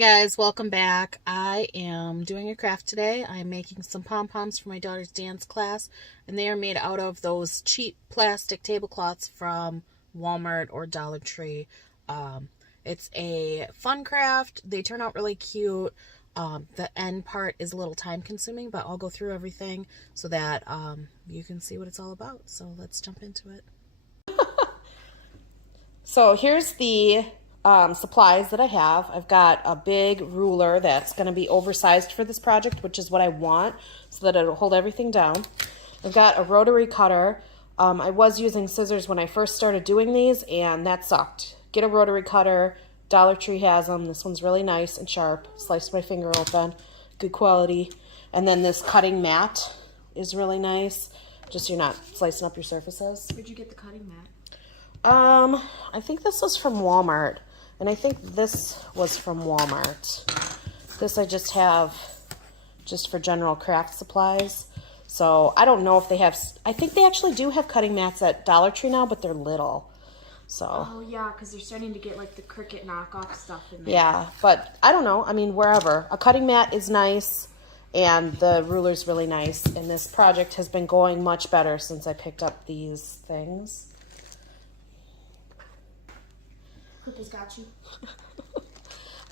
Guys, welcome back. I am doing a craft today. I'm making some pom-poms for my daughter's dance class, and they are made out of those cheap plastic tablecloths from Walmart or Dollar Tree. It's a fun craft. They turn out really cute. The end part is a little time consuming, but I'll go through everything so that you can see what it's all about. So let's jump into it. So here's the supplies that I have. I've got a big ruler that's going to be oversized for this project, which is what I want, so that it'll hold everything down. I've got a rotary cutter. I was using scissors when I first started doing these, and that sucked. Get a rotary cutter. Dollar Tree has them. This one's really nice and sharp. Sliced my finger open. Good quality. And then this cutting mat is really nice. Just so you're not slicing up your surfaces. Where'd you get the cutting mat? I think this was from Walmart. And I think this was from Walmart. This I just have just for general craft supplies. So I don't know if they have, I think they actually do have cutting mats at Dollar Tree now, but they're little. So. Oh yeah, because they're starting to get like the Cricut knockoff stuff in there. Yeah, but I don't know. I mean, wherever. A cutting mat is nice, and the ruler's really nice. And this project has been going much better since I picked up these things. Cricket's got you.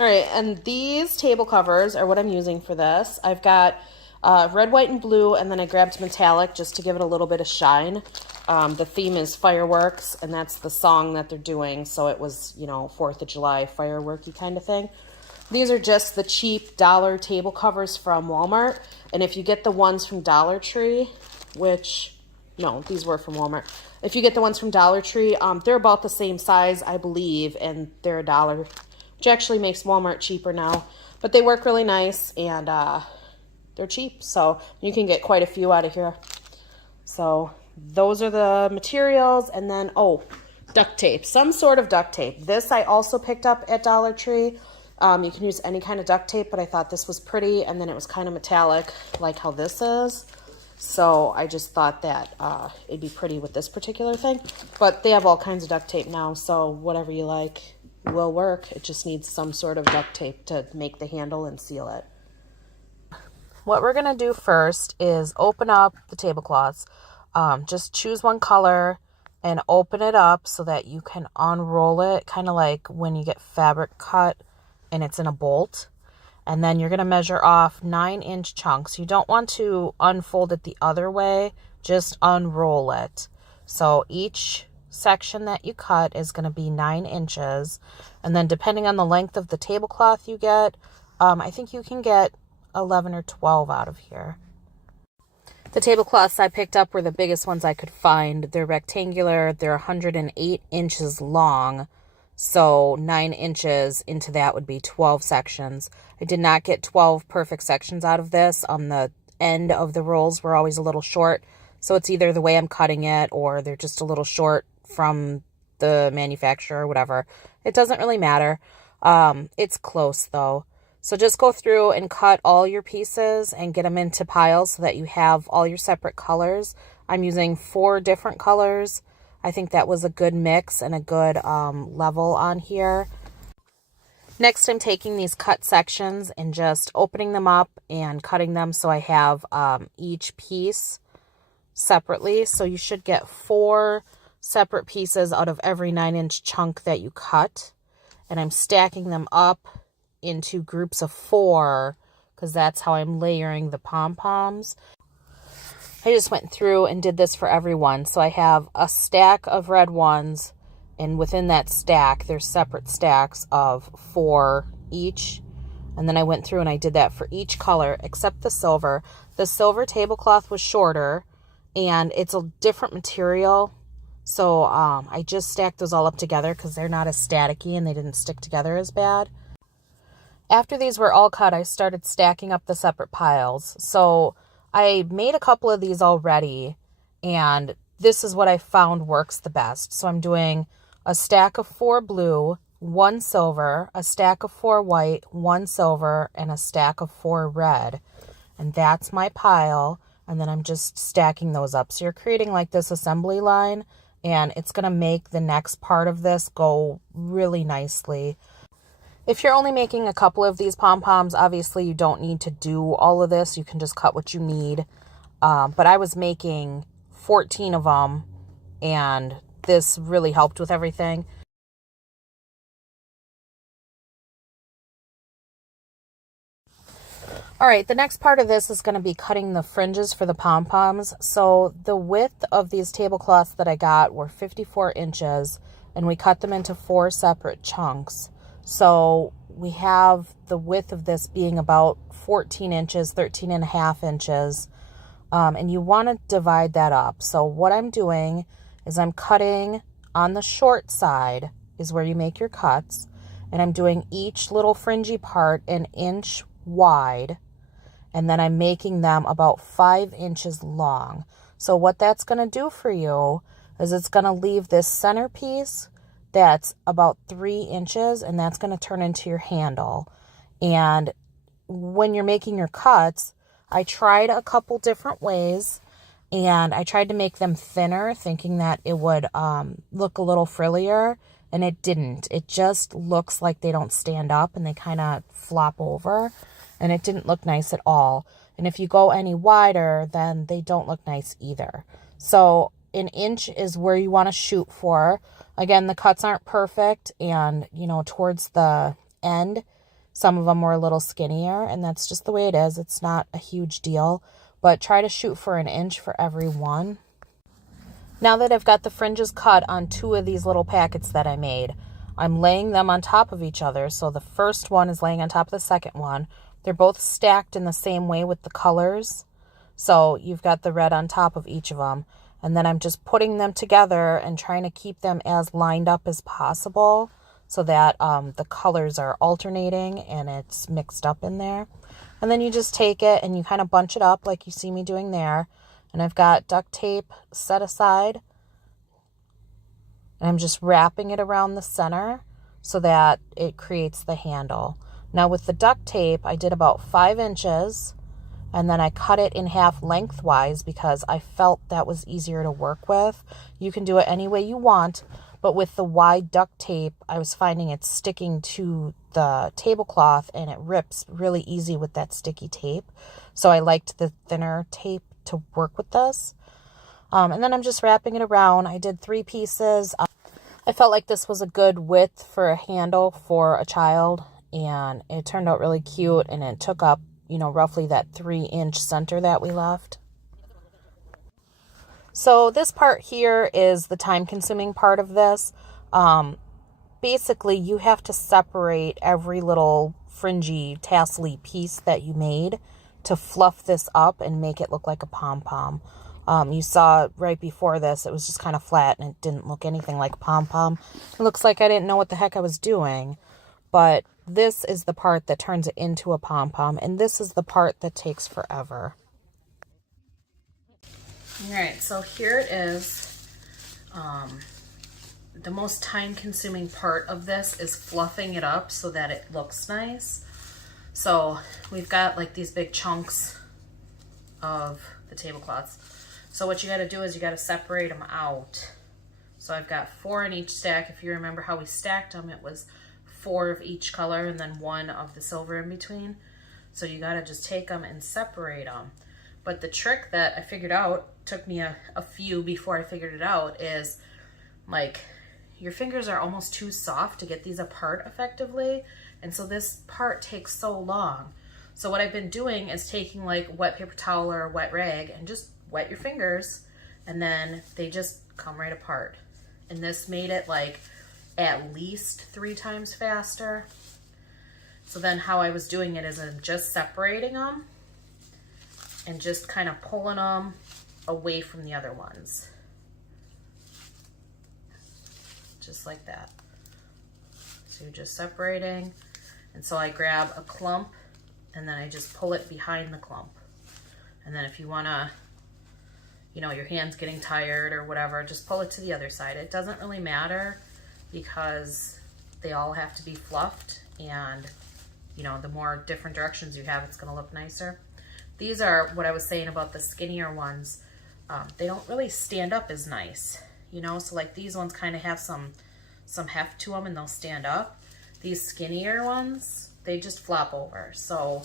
All right, and these table covers are what I'm using for this. I've got red, white, and blue, and then I grabbed metallic just to give it a little bit of shine. The theme is fireworks, and that's the song that they're doing, so it was, you know, 4th of July fireworky kind of thing. These are just the cheap dollar table covers from Walmart, and if you get the ones from Dollar Tree, which, no, these were from Walmart. If you get the ones from Dollar Tree, they're about the same size, I believe, and they're $1, which actually makes Walmart cheaper now. But they work really nice, and they're cheap, so you can get quite a few out of here. So those are the materials, and then, oh, duct tape, some sort of duct tape. This I also picked up at Dollar Tree. You can use any kind of duct tape, but I thought this was pretty, and then it was kind of metallic, like how this is. So I just thought that it'd be pretty with this particular thing. But they have all kinds of duct tape now, so whatever you like will work. It just needs some sort of duct tape to make the handle and seal it. What we're going to do first is open up the tablecloths. Just choose one color and open it up so that you can unroll it, kind of like when you get fabric cut and it's in a bolt. And then you're going to measure off 9-inch chunks. You don't want to unfold it the other way, just unroll it. So each section that you cut is going to be 9 inches. And then depending on the length of the tablecloth you get, I think you can get 11 or 12 out of here. The tablecloths I picked up were the biggest ones I could find. They're rectangular. They're 108 inches long. So 9 inches into that would be 12 sections. I did not get 12 perfect sections out of this. On the end of the rolls were always a little short. So it's either the way I'm cutting it or they're just a little short from the manufacturer or whatever. It doesn't really matter. It's close though. So just go through and cut all your pieces and get them into piles so that you have all your separate colors. I'm using 4 different colors. I think that was a good mix and a good level on here. Next, I'm taking these cut sections and just opening them up and cutting them so I have each piece separately. So you should get 4 separate pieces out of every 9-inch chunk that you cut. And I'm stacking them up into groups of 4 because that's how I'm layering the pom-poms. I just went through and did this for everyone. So I have a stack of red ones, and within that stack, there's separate stacks of 4 each. And then I went through and I did that for each color except the silver. The silver tablecloth was shorter, and it's a different material. So I just stacked those all up together because they're not as staticky and they didn't stick together as bad. After these were all cut, I started stacking up the separate piles. So I made a couple of these already, and this is what I found works the best. So I'm doing a stack of 4 blue, 1 silver, a stack of 4 white, 1 silver, and a stack of 4 red. And that's my pile. And then I'm just stacking those up. So you're creating like this assembly line, and it's going to make the next part of this go really nicely. If you're only making a couple of these pom-poms, obviously you don't need to do all of this. You can just cut what you need. But I was making 14 of them, and this really helped with everything. All right, the next part of this is going to be cutting the fringes for the pom-poms. So the width of these tablecloths that I got were 54 inches, and we cut them into 4 separate chunks. So we have the width of this being about 14 inches, 13 and a half inches. And you want to divide that up. So what I'm doing is I'm cutting on the short side is where you make your cuts. And I'm doing each little fringy part an inch wide. And then I'm making them about 5 inches long. So what that's going to do for you is it's going to leave this centerpiece that's about 3 inches, and that's going to turn into your handle. And when you're making your cuts, I tried a couple different ways, and I tried to make them thinner, thinking that it would look a little frillier, and it didn't. It just looks like they don't stand up, and they kind of flop over, and it didn't look nice at all. And if you go any wider, then they don't look nice either. So an inch is where you want to shoot for. Again, the cuts aren't perfect, and, towards the end, some of them were a little skinnier, and that's just the way it is. It's not a huge deal, but try to shoot for an inch for every one. Now that I've got the fringes cut on 2 of these little packets that I made, I'm laying them on top of each other. So the first one is laying on top of the second one. They're both stacked in the same way with the colors. So you've got the red on top of each of them. And then I'm just putting them together and trying to keep them as lined up as possible so that the colors are alternating and it's mixed up in there. And then you just take it and you kind of bunch it up like you see me doing there. And I've got duct tape set aside. And I'm just wrapping it around the center so that it creates the handle. Now with the duct tape, I did about 5 inches. And then I cut it in half lengthwise because I felt that was easier to work with. You can do it any way you want. But with the wide duct tape, I was finding it sticking to the tablecloth and it rips really easy with that sticky tape. So I liked the thinner tape to work with this. And then I'm just wrapping it around. I did 3 pieces. I felt like this was a good width for a handle for a child. And it turned out really cute, and it took up, roughly that 3-inch center that we left. So this part here is the time-consuming part of this. Basically, you have to separate every little fringy, tassely piece that you made to fluff this up and make it look like a pom-pom. You saw right before this, it was just kind of flat and it didn't look anything like a pom-pom. It looks like I didn't know what the heck I was doing, but this is the part that turns it into a pom-pom, and this is the part that takes forever. All right, so here it is. The most time-consuming part of this is fluffing it up so that it looks nice. So we've got like these big chunks of the tablecloths. So what you got to do is you got to separate them out. So I've got 4 in each stack. If you remember how we stacked them, it was 4 of each color and then 1 of the silver in between. So you got to just take them and separate them. But the trick that I figured out, took me a few before I figured it out, is like your fingers are almost too soft to get these apart effectively. And so this part takes so long. So what I've been doing is taking like wet paper towel or a wet rag and just wet your fingers, and then they just come right apart. And this made it like at least 3 times faster. So then how I was doing it is I'm just separating them and just kind of pulling them away from the other ones. Just like that. So you're just separating. And so I grab a clump and then I just pull it behind the clump. And then if you want to, your hand's getting tired or whatever, just pull it to the other side. It doesn't really matter because they all have to be fluffed, and the more different directions you have, it's going to look nicer. These are what I was saying about the skinnier ones. They don't really stand up as nice, so like these ones kind of have some heft to them and they'll stand up. These skinnier ones, they just flop over. So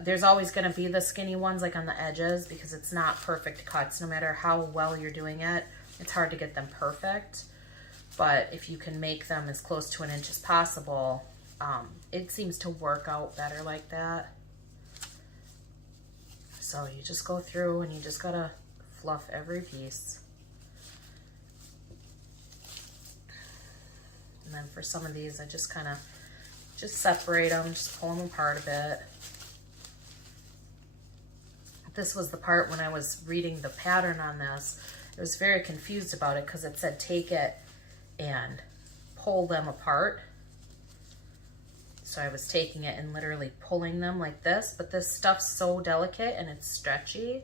there's always going to be the skinny ones like on the edges because it's not perfect cuts. No matter how well you're doing it, it's hard to get them perfect. But if you can make them as close to 1 inch as possible, it seems to work out better like that. So you just go through and you just gotta fluff every piece. And then for some of these, I just kind of just separate them, just pull them apart a bit. This was the part when I was reading the pattern on this, I was very confused about it because it said take it and pull them apart. So I was taking it and literally pulling them like this, but this stuff's so delicate and it's stretchy.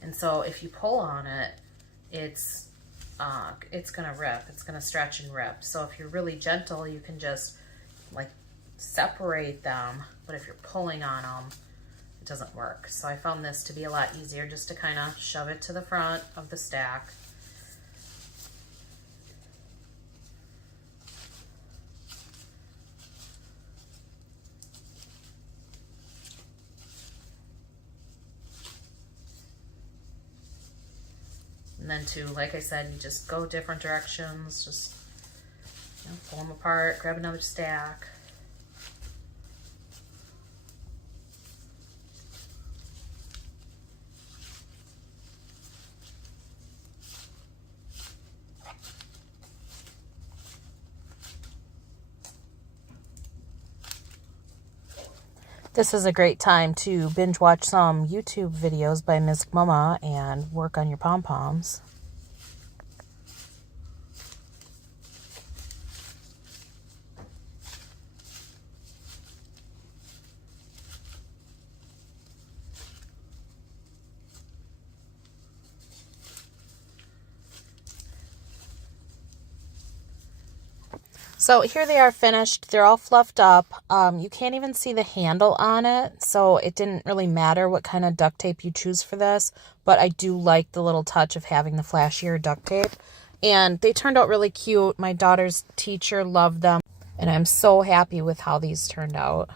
And so if you pull on it, it's gonna rip, it's gonna stretch and rip. So if you're really gentle, you can just like separate them, but if you're pulling on them, it doesn't work. So I found this to be a lot easier, just to kind of shove it to the front of the stack. And then to, like I said, you just go different directions, just pull them apart, grab another stack. This is a great time to binge watch some YouTube videos by Ms. Mama and work on your pom-poms. So here they are finished. They're all fluffed up. You can't even see the handle on it, so it didn't really matter what kind of duct tape you choose for this, but I do like the little touch of having the flashier duct tape. And they turned out really cute. My daughter's teacher loved them, and I'm so happy with how these turned out.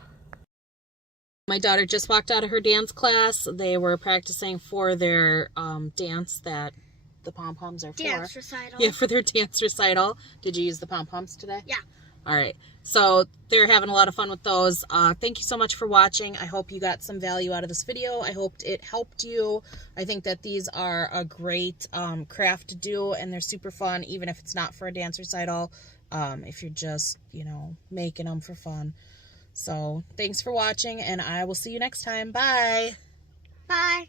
My daughter just walked out of her dance class. They were practicing for their dance that the pom-poms are for. Dance recital. Yeah, for their dance recital. Did you use the pom-poms today? Yeah. All right. So they're having a lot of fun with those. Thank you so much for watching. I hope you got some value out of this video. I hoped it helped you. I think that these are a great craft to do, and they're super fun, even if it's not for a dance recital, if you're just, making them for fun. So thanks for watching, and I will see you next time. Bye. Bye.